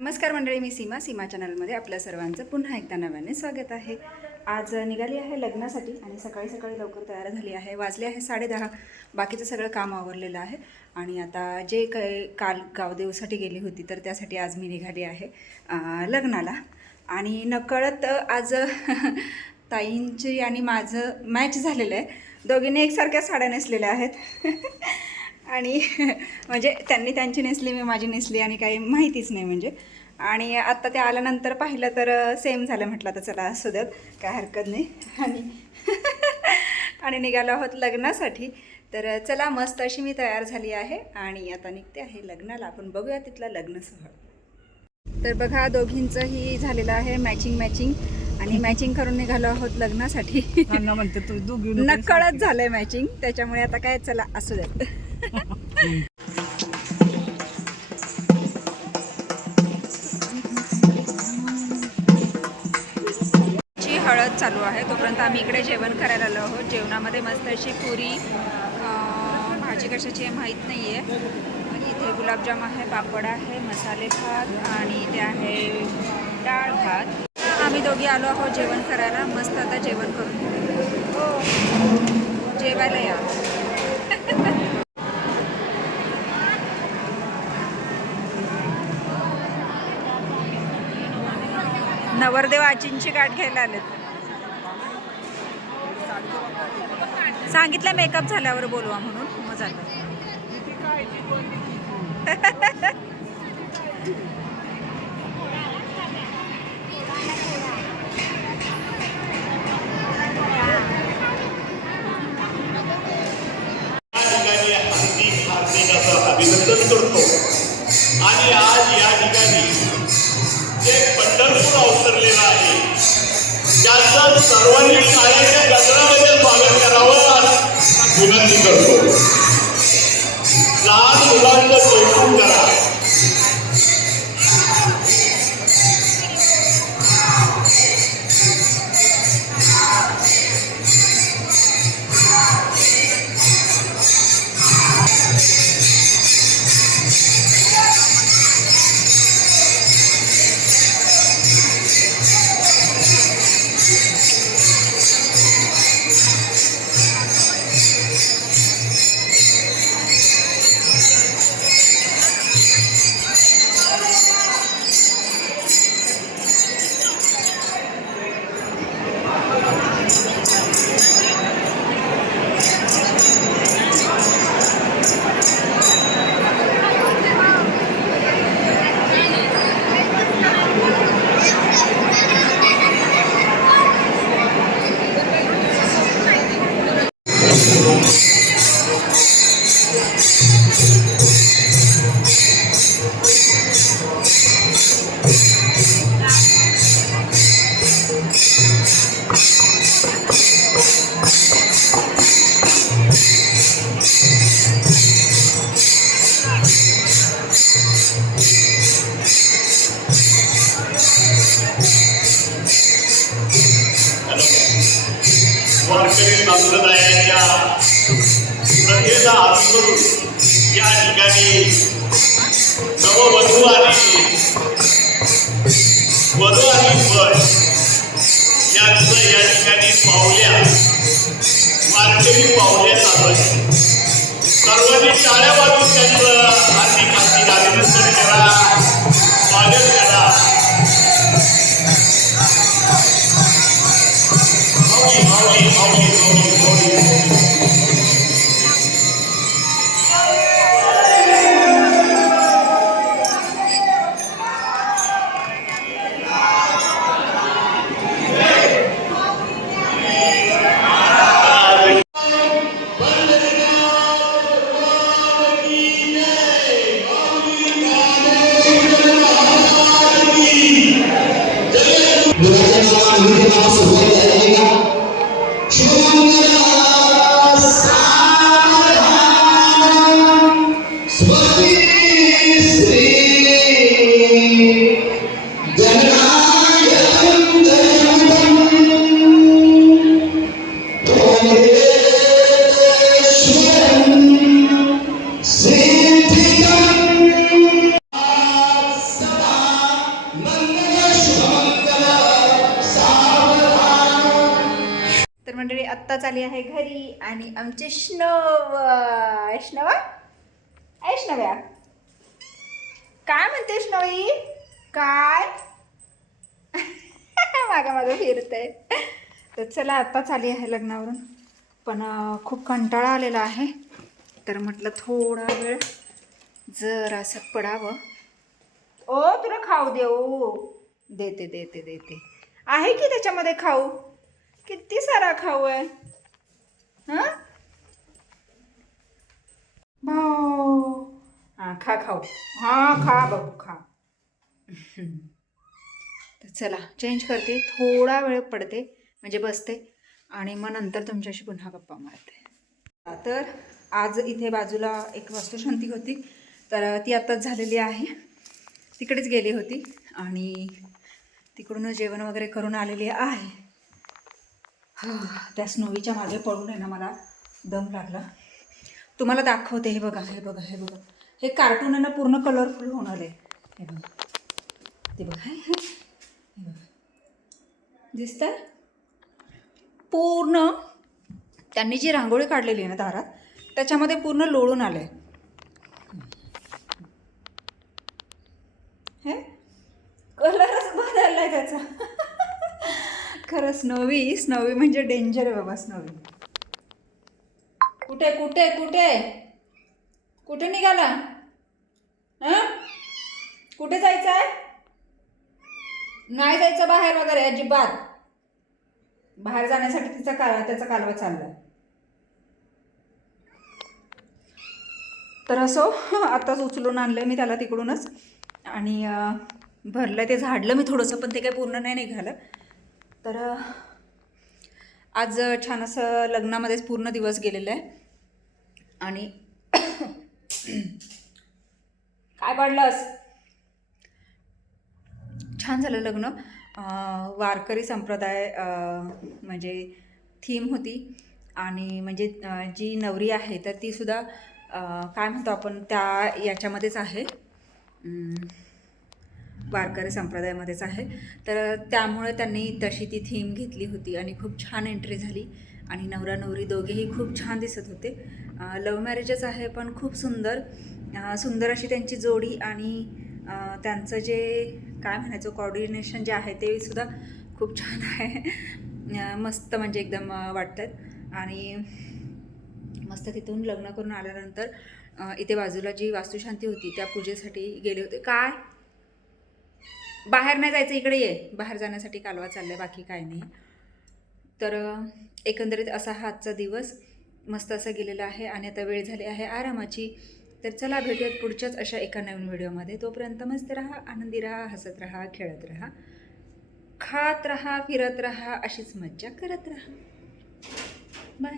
नमस्कार मंडळी मी सीमा. सीमा चॅनलमध्ये आपल्या सर्वांचं पुन्हा एकदा नव्याने स्वागत आहे. आज निघाली आहे लग्नासाठी आणि सकाळी सकाळी लवकर तयार झाली आहे. वाजले आहे साडेदहा. बाकीचं सगळं काम आवरलेलं आहे. आणि आता जे काही काल गावदेवसाठी गेली होती तर त्यासाठी आज मी निघाली आहे लग्नाला. आणि नकळत आज ताईंची आणि माझं मॅच झालेलं आहे. दोघींनी एकसारख्या साड्या नेसलेल्या आहेत. आणि म्हणजे त्यांनी त्यांची नेसली मी माझी नेसली आणि काही माहितीच नाही म्हणजे. आणि आत्ता ते आल्यानंतर पाहिलं तर सेम झालं म्हटलं तर चला असू द्यात काय हरकत नाही. आणि आणि निघालो आहोत लग्नासाठी. तर चला मस्त अशी मी तयार झाली आहे. आणि आता निघते आहे लग्नाला. आपण बघूया तिथला लग्न सोहळा तर बघा दोघींचंही झालेलं आहे मॅचिंग मॅचिंग आणि मॅचिंग करून निघालो आहोत लग्नासाठी. म्हणते तू दोघी नकळत झालंय मॅचिंग त्याच्यामुळे आता काय चला असू द्यात. ची हळद चालू आहे. तोपर्यंत आम्ही इकडे जेवण करायला आलो आहोत. जेवणामध्ये मस्त अशी पुरी भाजी कशाची माहीत नाही आहे आणि गुलाबजाम आहे पापड आहे मसाले भात आणि ते आहे डाळ भात. आम्ही दोघी आलो आहोत जेवण करायला. मस्त आता जेवण करून हो जेवायला या. नवरदेव आजींची गाठ घ्यायला आलेत. सांगितलं मेकअप झाल्यावर बोलवा म्हणून. मग झालं ठिकाणी हार्दिक हार्दिक असं अभिनंदन करतो आणि आज या ठिकाणी जे पंढरपूर अवतरलेलं आहे त्याचं सर्वांनी टाळ्याच्या गजरामध्ये स्वागत करावं असं विनंती करतो लहान मुलांचं कौतुक करा वारकरी संप्रदायाच्या प्रथेला अनुसरून या ठिकाणी नववधू आणि वधू आणि वर यांचं या ठिकाणी पावल्या वारकरी पावल्या चालू आहेत सर्वांनी टाळ्या वाजून त्यांचं हार्दिक हार्दिक अभिनंदन करा. स्वागत करा. I'll be, I'll be, I'll be, I'll be. आत्ताच आली आहे घरी आणि आमचे श्नव ऐष्णवा ऐष्णव्या काय म्हणते श्नवी? काय? मागा मागं फिरतंय तर चला आत्ताच आली आहे लग्नावरून. पण खूप कंटाळा आलेला आहे. तर म्हटलं थोडा वेळ जर असं पडावं. ओ तुला खाऊ देऊ. देते देते देते. आहे की त्याच्यामध्ये खाऊ? किती सारा खाऊ आहे? हां? भाऊ. हां खा खाऊ. हां खा बाबू खा. तर चला चेंज करते. थोडा वेळ पडते म्हणजे बसते. आणि मग नंतर तुमच्याशी पुन्हा गप्पा मारते. तर आज इथे बाजूला एक वास्तुशांती होती. तर ती आत्ताच झालेली आहे. तिकडेच गेली होती. आणि तिकडूनच जेवण वगैरे करून आलेली आहे. त्या स्नोवीच्या मागे पडून आहे ना मला दम लागला. तुम्हाला दाखवते हे बघा हे बघा हे बघा. हे कार्टून आहे ना पूर्ण कलरफुल होणार आहे. हे बघा. ते बघा. हे आहे बघा. पूर्ण. त्यांनी जी रांगोळी काढलेली आहे ना दारात त्याच्यामध्ये पूर्ण लोळून आलं आहे हे? कलरच बदलला आहे त्याचा. खरं स्नोवी स्नोवी म्हणजे डेंजर आहे बाबा स्नोवी कुठे कुठे कुठे? कुठे निघाला? हं? कुठे जायचं आहे? नाही जायचं बाहेर वगैरे अजिबात. बाहेर जाण्यासाठी तिचा काल त्याचा कालवा चाललाय. तर असो आत्ताच उचलून आणलं मी त्याला तिकडूनच. आणि भरलं ते झाडलं मी थोडंसं पण ते काही पूर्ण नाही निघालं. तर आज छान असं लग्नामध्येच पूर्ण दिवस गेलेलं आहे. आणि काय पाडलंस छान झालं लग्न. वारकरी संप्रदाय म्हणजे थीम होती. आणि म्हणजे जी नवरी आहे तर ती सुद्धा काय म्हणतो आपण त्या याच्यामध्येच आहे. वारकरी संप्रदायामध्येच आहे. तर त्यामुळे त्यांनी तशी ती थीम घेतली होती आणि खूप छान एंट्री झाली. आणि नवरा नवरी दोघेही खूप छान दिसत होते. लव्ह मॅरेजच आहे पण खूप सुंदर. सुंदर अशी त्यांची जोडी आणि त्यांचं जे काय म्हणायचं कॉर्डिनेशन जे आहे ते सुद्धा खूप छान आहे. मस्त म्हणजे एकदम वाटतात आणि मस्त तिथून लग्न करून आल्यानंतर इथे बाजूला जी वास्तुशांती होती त्या पूजेसाठी गेले होते. काय? बाहेर नाही जायचं इकडे ये. बाहेर जाण्यासाठी कालवा चाललाय बाकी काय नाही. तर एकंदरीत असा हा आजचा दिवस मस्त असा गेलेला आहे आणि आता वेळ झाली आहे आरामाची. तर चला भेटूयात पुढच्याच अशा एका नवीन व्हिडिओमध्ये. तोपर्यंत मस्त राहा आनंदी राहा हसत राहा खेळत राहा खात राहा फिरत राहा अशीच मज्जा करत राहा. बाय